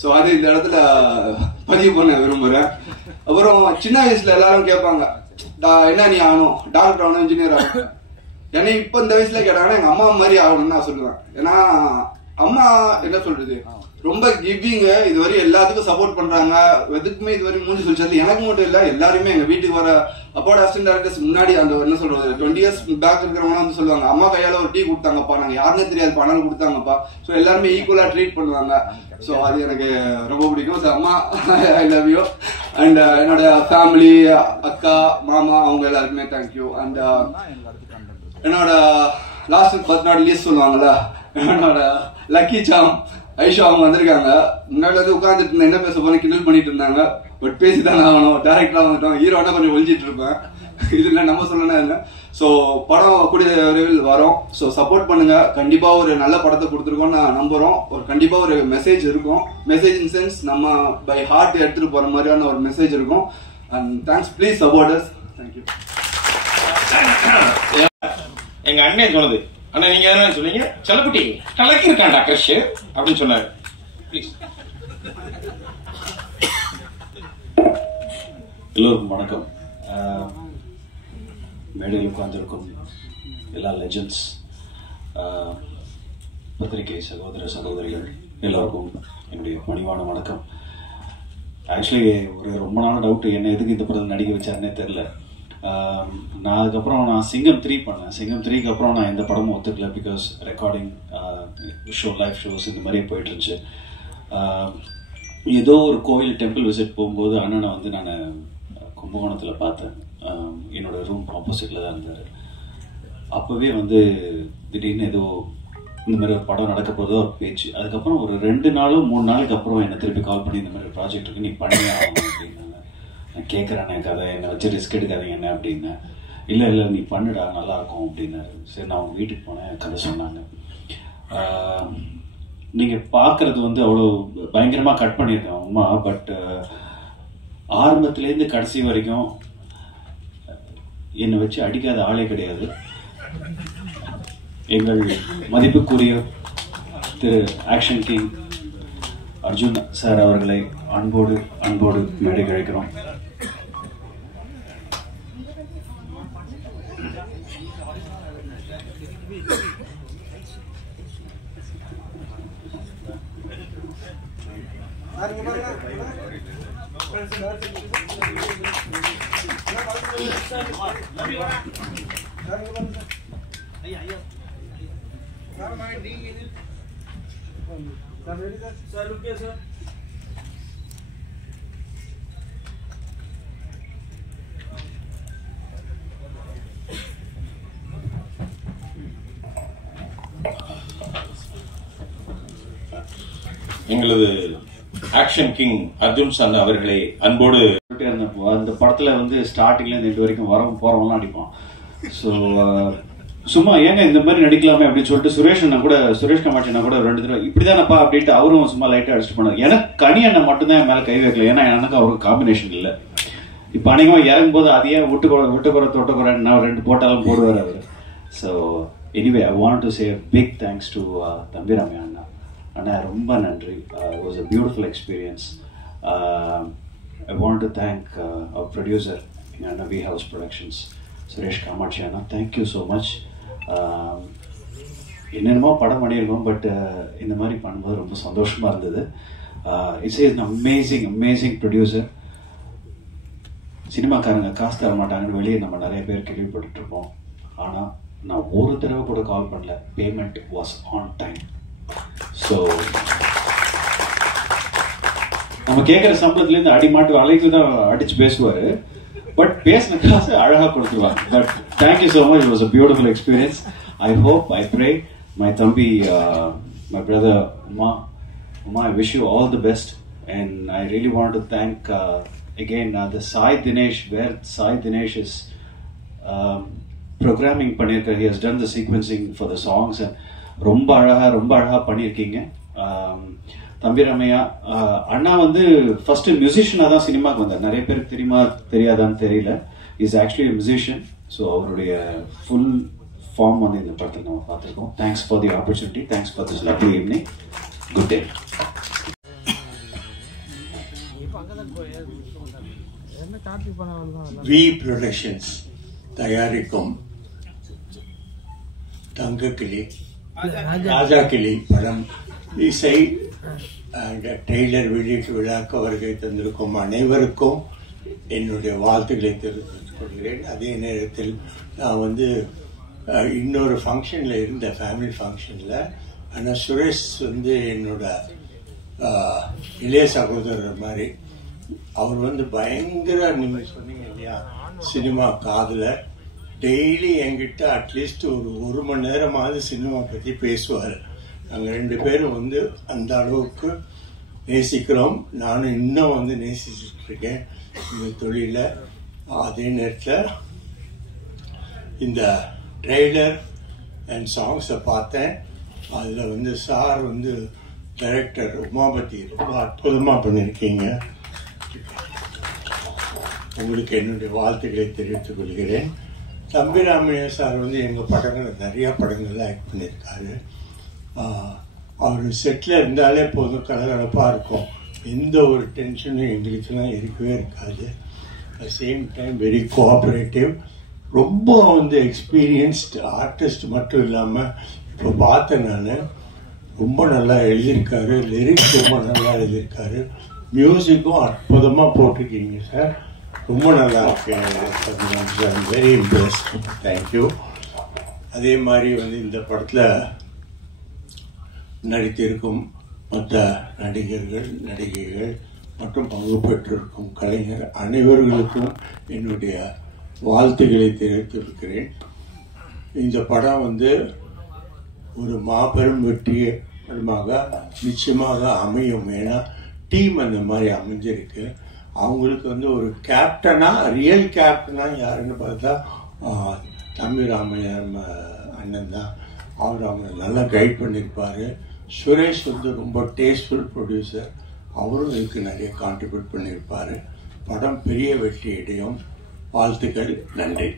ஸோ அது இந்த இடத்துல பதிவு பண்ண விரும்புறேன். அப்புறம் சின்ன வயசுல எல்லாரும் கேட்பாங்க, என்ன நீ ஆகணும், டாக்டர் ஆகணும், இன்ஜினியர் ஆகணும். ஏன்னா இப்ப இந்த வயசுல கேட்டாங்கன்னா எங்க அம்மா மாதிரி ஆகணும்னு நான் சொல்லுவேன். ஏன்னா அம்மா என்ன சொல்றது ரொம்ப கிவிங், இதுவரை எல்லாத்துக்கும் சப்போர்ட் பண்றாங்க, எதுக்குமே இதுவரை மூஞ்சி சொல்லிச்சது. எனக்கு மட்டும் இல்ல, எல்லாருமே எங்க வீட்டுக்கு வர அப்பாவோட அசிஸ்டன்ட் டைரக்டர்ஸ் முன்னாடி அந்த என்ன சொல்றது 20 years பேக் இருக்கிறவங்க வந்து சொல்லுவாங்க, அம்மா கையால ஒரு டீ கொடுத்தாங்கப்பா, நாங்க யாருன்னே தெரியாது பணம் கொடுத்தாங்கப்பா. ஸோ எல்லாருமே ஈக்குவலா ட்ரீட் பண்ணுவாங்க. ஸோ அது எனக்கு ரொம்ப பிடிக்கும். ஸோ அம்மா ஐ லவ் யூ. அண்ட் என்னோட ஃபேமிலி, அக்கா, மாமா, அவங்க எல்லாருக்குமே தேங்க்யூ. அண்ட் என்னோட லாஸ்ட் பட் நாட் லீஸ்ட் சொல்லுவாங்கல்ல, என்னோட லக்கி சாம் ஐஷா அவங்க வந்திருக்காங்க. முன்னாடி வந்து உட்காந்துட்டு இருந்தேன், என்ன பேச போறேன் கிண்டல் பண்ணிட்டு இருந்தாங்க. பட் பேசிதான் ஆகணும், டேரக்டரா வந்துட்டோம், ஹீரோனா கொஞ்சம் ஒழிஞ்சிட்டு இருப்பேன், இதுல நம்ம சொல்லணும் இல்லை. ஸோ படம் கூடிய விரைவில் வரும். ஸோ சப்போர்ட் பண்ணுங்க, கண்டிப்பா ஒரு நல்ல படத்தை கொடுத்துருக்கோம் நான் நம்புறோம். ஒரு கண்டிப்பா ஒரு மெசேஜ் இருக்கும், மெசேஜ் இன் சென்ஸ் நம்ம பை ஹார்ட் எடுத்துட்டு போற மாதிரியான ஒரு மெசேஜ் இருக்கும். And thanks, please support us. Thank you. எங்க அண்ணன் சொன்னது, ஆனா நீங்க என்ன சொன்னீங்க, செல்லக்குட்டி கலக்கி இருக்காண்டா கிரஷ் அப்படின்னு சொன்னாரு. ப்ளீஸ் எல்லோருக்கும் வணக்கம். மேடையில் உட்கார்ந்திருக்கும் எல்லா லெஜண்ட்ஸ், பத்திரிகை சகோதர சகோதரிகள் எல்லோருக்கும் என்னுடைய பணிவான வணக்கம். ஆக்சுவலி ரொம்ப நாள் டவுட்டு, என்ன எதுக்கு இந்த படத்தில் நடிக்க வச்சாருன்னே தெரில. நான் அதுக்கப்புறம் சிங்கம் 3 பண்ணேன். சிங்கம் 3க்கு அப்புறம் நான் எந்த படமும் ஒத்துக்கல. Because recording show, live shows இந்த மாதிரியே போயிட்டு இருந்துச்சு. ஏதோ ஒரு கோவில் டெம்பிள் விசிட் போகும்போது அண்ணனை வந்து நான் கும்பகோணத்தில் பார்த்தேன். என்னோட ரூம் ஆப்போசிட்டில் தான் இருந்தார். அப்போவே வந்து திடீர்னு ஏதோ இந்த மாதிரி ஒரு படம் நடக்க போதோ பேச்சு. அதுக்கப்புறம் ஒரு 2 நாளும் 3 நாளுக்கு அப்புறம் என்னை திருப்பி கால் பண்ணி இந்த மாதிரி ப்ராஜெக்ட் இருக்கு, நீ பண்ணியே ஆகணும் அப்படின்னாங்க. நான் கேட்குறேன் கதை, என்னை வச்சு ரிஸ்க் எடுக்காதீங்க என்ன அப்படின்னேன். இல்லை நீ பண்ணுடா நல்லாயிருக்கும் அப்படின்னாரு. சரி, நான் அவங்க வீட்டுக்கு போனேன், கதை சொன்னாங்க. நீங்கள் பார்க்குறது வந்து அவ்வளோ பயங்கரமாக கட் பண்ணியிருக்கேன் உமா. பட் ஆரம்பத்துலேருந்து கடைசி வரைக்கும் என்னை வச்சு அடிக்காத ஆளே கிடையாது. எங்கள் மதிப்புக்குரிய திரு ஆக்ஷன் கிங் அர்ஜுன் சார் அவர்களை அன்போடு மேடைக்கு அழைக்கிறோம். எங்களது ஆக்ஷன் கிங் அர்ஜுன் சார் அவர்களை அன்போடு அந்த படத்துல வந்து ஸ்டார்டிங்ல இருந்து வரைக்கும் வரவும் போறவங்களாம் அடிப்பான். ஸோ சும்மா ஏங்க இந்த மாதிரி நடிக்கலாமே அப்படின்னு சொல்லிட்டு சுரேஷ் காமாட்சி கூட 2 தடவை இப்படிதானப்பா அப்படின்ட்டு அவரும் சும்மா லைட்டா அடிச்சுட்டு பண்ணாரு. எனக்கு கனி அண்ணன் மட்டும்தான் என் மேல கை வைக்கல. ஏன்னா எனக்கு அவருக்கு காம்பினேஷன் இல்லை. இப்போ அநேகமா இறங்கும் போது அதையே விட்டுக்குறை தொட்டுக்குறை நான் 2 போட்டாலும் போடுவார் அவர். So anyway I want to say big thanks to Thambi Ramaiah அண்ணா. அண்ணா ரொம்ப நன்றி. It was a beautiful experience. I want to thank our producer in V House Productions, Suresh Kamachi Anna. Thank you so much. என்னென்னமோ படம் பண்ணியிருக்கோம், but இந்த மாதிரி பண்ணும்போது ரொம்ப சந்தோஷமாக இருந்தது. It's an amazing producer. சினிமாக்காரங்க காசு தர மாட்டாங்கன்னு வெளியே நம்ம நிறைய பேர் கேள்விப்பட்டு இருப்போம். ஆனால் நான் ஒரு தடவை கூட கால் பண்ணல. Payment was on time. So நம்ம கேட்குற சம்பளத்துலேருந்து அடிமாட்டு அலைக்கு தான் அடிச்சு பேசுவார். பட் பேசின காசு அழகாக கொடுத்துருவாங்க. But thank you so much. It was a beautiful experience. I hope, I pray my தம்பி, my brother Uma, I wish you all the best. And I really want to thank again the Sai Dinesh, where Sai Dinesh is programming பண்ணியிருக்க. He has done the sequencing for the songs and ரொம்ப அழகா பண்ணியிருக்கீங்க. தம்பிராமையா அண்ணா வந்து first மியூசிஷியனா தான் சினிமாவுக்கு வந்தார். நிறைய பேருக்கு தெரியுமா தெரியாதான்னு தெரியல. Is actually musician. ஸோ அவருடைய ஃபுல் ஃபார்ம் வந்து இந்த படத்தில் நம்ம பார்த்துருக்கோம். Thanks for the opportunity. Thanks for this lovely evening. Good day. V productions தயாரிக்கும் தங்கக்கிளி, ராஜா கிளி படம் இசை ட்ரெய்லர் வெளியீட்டு விழாக்கு வருகை தந்திருக்கும் அனைவருக்கும் என்னுடைய வாழ்த்துக்களை தெரிவித்துக் கொள்கிறேன். அதே நேரத்தில் நான் வந்து இன்னொரு ஃபங்க்ஷனில் இருந்த ஃபேமிலி ஃபங்க்ஷனில், ஆனால் சுரேஷ் வந்து என்னோட இளைய சகோதரர் மாதிரி. அவர் வந்து பயங்கர, நீங்கள் சொன்னீங்க இல்லையா, சினிமா காதலர். டெய்லி என்கிட்ட அட்லீஸ்ட் ஒரு மணி நேரமாவது சினிமா பற்றி பேசுவார். நாங்கள் 2 பேரும் வந்து அந்த அளவுக்கு நேசிக்கிறோம். நானும் இன்னும் வந்து நேசிச்சுட்டு இருக்கேன் இந்த தொழிலை. அதே நேரத்தில் இந்த ட்ரெய்லர் அண்ட் சாங்ஸை பார்த்தேன். அதில் வந்து சார் வந்து டைரக்டர் உமாபதி ரொம்ப அற்புதமாக பண்ணியிருக்கீங்க. உங்களுக்கு என்னுடைய வாழ்த்துக்களை தெரிவித்துக் கொள்கிறேன். தம்பிராமையா சார் வந்து எங்கள் படங்கள் நிறையா படங்கள்ல ஆக்ட் பண்ணியிருக்காரு. அவர் செட்டில் இருந்தாலே போதும் கலகலப்பாக இருக்கும். எந்த ஒரு டென்ஷனும் எங்களுக்கெல்லாம் இருக்கவே இருக்காது. At same time very cooperative. ரொம்ப வந்து எக்ஸ்பீரியன்ஸ்டு ஆர்டிஸ்ட் மட்டும் இல்லாமல் இப்போ பார்த்தேன் நான், ரொம்ப நல்லா எழுதியிருக்காரு, லிரிக்ஸ் ரொம்ப நல்லா எழுதியிருக்காரு, மியூசிக்கும் அற்புதமாக போட்டிருக்கீங்க சார். ரொம்ப நல்லா இருக்கு. Very impressed. தேங்க்யூ. அதே மாதிரி வந்து இந்த படத்தில் நடித்திருக்கும் மற்ற நடிகர்கள், நடிகைகள் மற்றும் பங்கு பெற்றிருக்கும் கலைஞர் அனைவர்களுக்கும் என்னுடைய வாழ்த்துக்களை தெரிவித்திருக்கிறேன். இந்த படம் வந்து ஒரு மாபெரும் வெற்றி படமாக நிச்சயமாக அமையும். ஏன்னா டீம் அந்த மாதிரி அமைஞ்சிருக்கு. அவங்களுக்கு வந்து ஒரு கேப்டனா, ரியல் கேப்டனா யாருன்னு பார்த்தா தம்பி ராமையர் அண்ணன் தான். அவர் அவங்க நல்லா கைட் பண்ணியிருப்பாரு. சுரேஷ் வந்து ரொம்ப டேஸ்ட்ஃபுல் ப்ரொடியூசர், அவரும் இதுக்கு நிறைய கான்ட்ரிபியூட் பண்ணியிருப்பாரு. படம் பெரிய வெற்றி அடையும். வாழ்த்துக்கள். நன்றி.